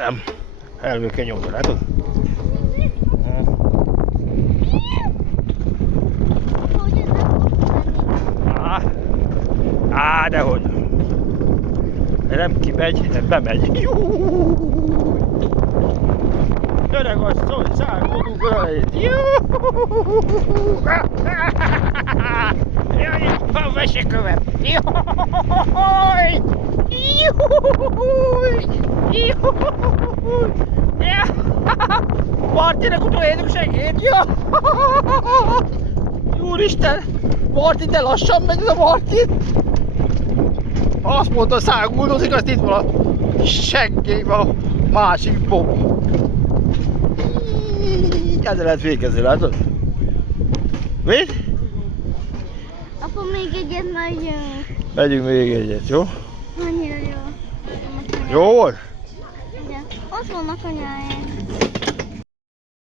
Nem. Elő kell nyomni, látod? Dehogy. Nem kimegy, nem bemegy. Öreg asszony, szállodunk rajt. Jaj, itt van vesekövem. Jaj! Martinek utolérjük segít. Úristen! Martin, de lassan megy ez a Martin! Azt mondta, száguldozik, azt itt van a seggébe a másik bob. Ezzel lehet végezni, látod? Mit? Apa, még egyet megyünk. Megyünk még egyet, jó? Annyira jó. Jó volt? Igen. Ott vannak anyáink.